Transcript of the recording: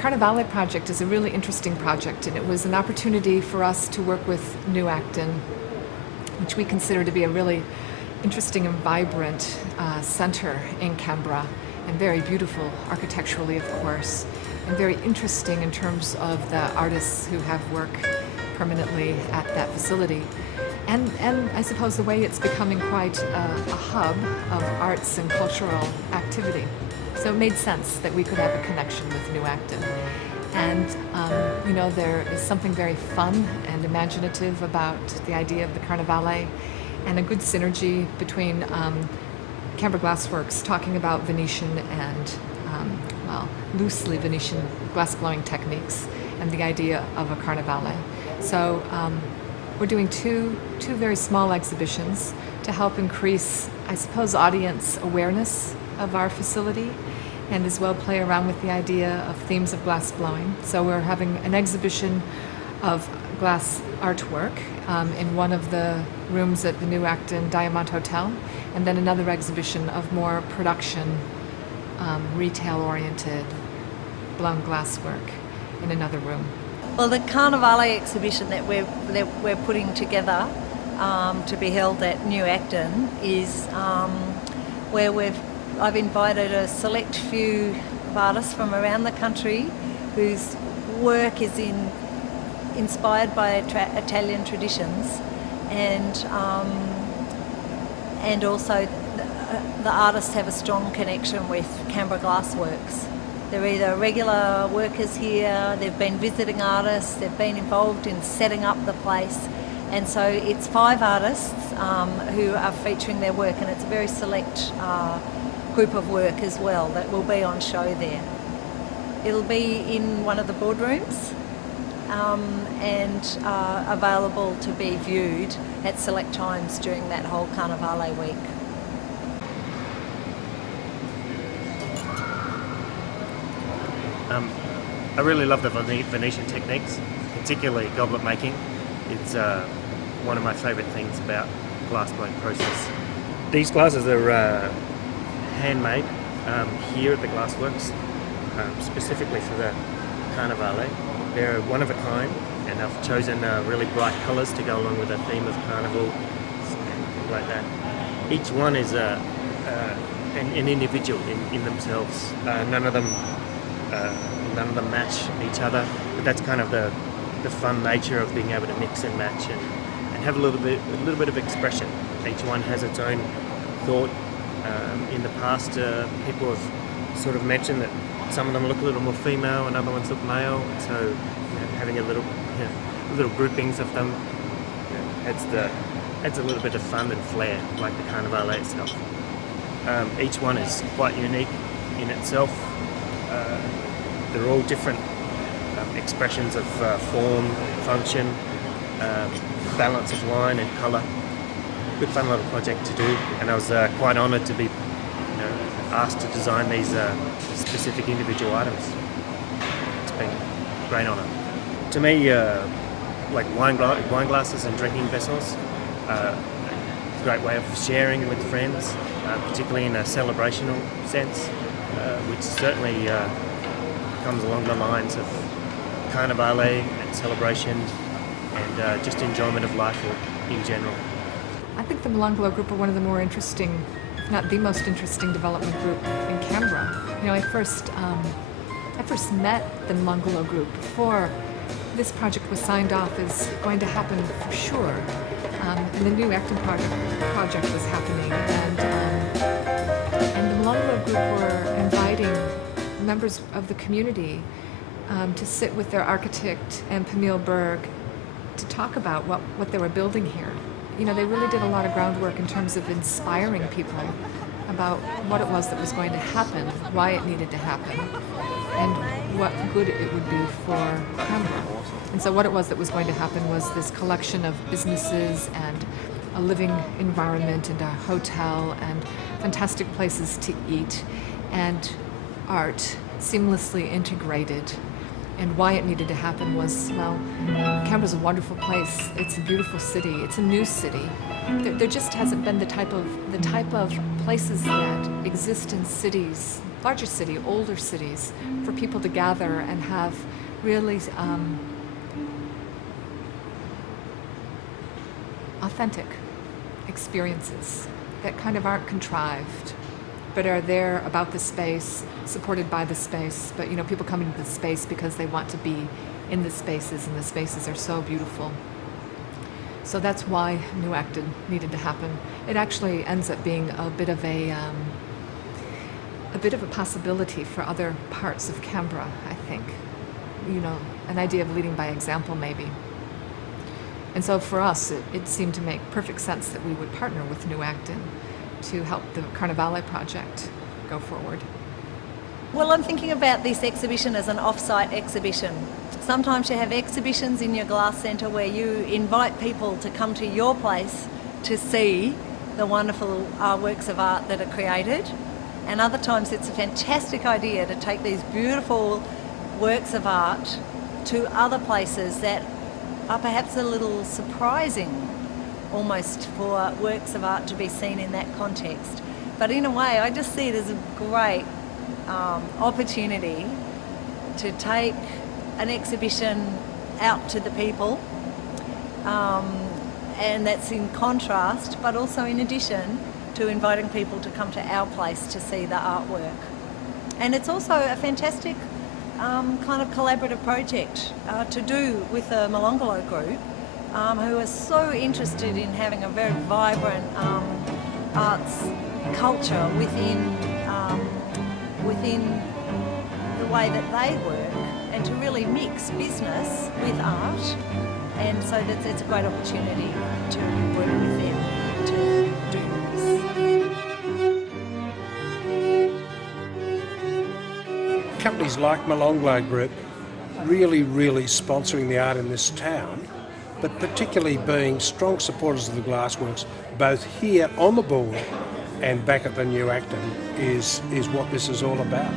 Carnevale project is a really interesting project, and it was an opportunity for us to work with NewActon, which we consider to be a really interesting and vibrant center in Canberra, and very beautiful architecturally, of course, and very interesting in terms of the artists who have work permanently at that facility. And I suppose the way it's becoming quite a hub of arts and cultural activity. So it made sense that we could have a connection with NewActon. And, there is something very fun and imaginative about the idea of the Carnevale, and a good synergy between Canberra Glassworks talking about Venetian and, loosely Venetian glass-blowing techniques and the idea of a Carnevale. So we're doing two very small exhibitions to help increase, I suppose, audience awareness of our facility, and as well play around with the idea of themes of glass blowing. So we're having an exhibition of glass artwork in one of the rooms at the NewActon Diamant Hotel, and then another exhibition of more production, retail-oriented blown glass work in another room. Well, the Carnevale exhibition that we're putting together to be held at NewActon is where I've invited a select few of artists from around the country whose work is inspired by Italian traditions, and also the artists have a strong connection with Canberra Glassworks. They're either regular workers here, they've been visiting artists, they've been involved in setting up the place, and so it's 5 artists who are featuring their work, and it's a very select group of work as well that will be on show there. It'll be in one of the boardrooms and available to be viewed at select times during that whole Carnevale week. I really love the Venetian techniques, particularly goblet making. It's one of my favourite things about glass blowing process. These glasses are handmade here at the Glassworks, specifically for the Carnevale. They're one of a kind, and I've chosen really bright colours to go along with the theme of Carnival and things like that. Each one is an individual in themselves. None of them match each other, but that's kind of the fun nature of being able to mix and match and have a little bit of expression. Each one has its own thought. In the past, people have sort of mentioned that some of them look a little more female and other ones look male, so having little groupings of them adds a little bit of fun and flair, like the Carnevale itself. Each one is quite unique in itself. They're all different expressions of form, function, balance of line and colour. Good fun little project to do, and I was quite honoured to be asked to design these specific individual items. It's been a great honour. To me, like wine glasses and drinking vessels, a great way of sharing with friends, particularly in a celebrational sense, which certainly comes along the lines of Carnevale and celebration and just enjoyment of life in general. I think the Molonglo group are one of the more interesting, if not the most interesting, development group in Canberra. I first met the Molonglo group before this project was signed off as going to happen for sure, and the NewActon project was happening, and the Molonglo group were inviting members of the community to sit with their architect and Camille Berg to talk about what they were building here. They really did a lot of groundwork in terms of inspiring people about what it was that was going to happen, why it needed to happen, and what good it would be for Canberra. And so what it was that was going to happen was this collection of businesses and a living environment and a hotel and fantastic places to eat and art seamlessly integrated. And why it needed to happen was, Canberra's a wonderful place. It's a beautiful city. It's a new city. There just hasn't been the type of places that exist in cities larger city, older cities, for people to gather and have really authentic experiences that kind of aren't contrived, but are there about the space, supported by the space. But people come into the space because they want to be in the spaces, and the spaces are so beautiful. So that's why NewActon needed to happen. It actually ends up being a bit of a possibility for other parts of Canberra, I think. An idea of leading by example, maybe. And so for us, it seemed to make perfect sense that we would partner with NewActon to help the Carnevale project go forward. Well, I'm thinking about this exhibition as an off-site exhibition. Sometimes you have exhibitions in your glass centre where you invite people to come to your place to see the wonderful works of art that are created. And other times it's a fantastic idea to take these beautiful works of art to other places that are perhaps a little surprising, almost, for works of art to be seen in that context. But in a way, I just see it as a great opportunity to take an exhibition out to the people, and that's in contrast, but also in addition to inviting people to come to our place to see the artwork. And it's also a fantastic kind of collaborative project to do with the Molonglo group, who are so interested in having a very vibrant arts culture within the way that they work, and to really mix business with art. And so it's a great opportunity to work with them to do this. Companies like Molonglo Group really sponsoring the art in this town, but particularly being strong supporters of the Glassworks, both here on the board and back at the NewActon, is what this is all about.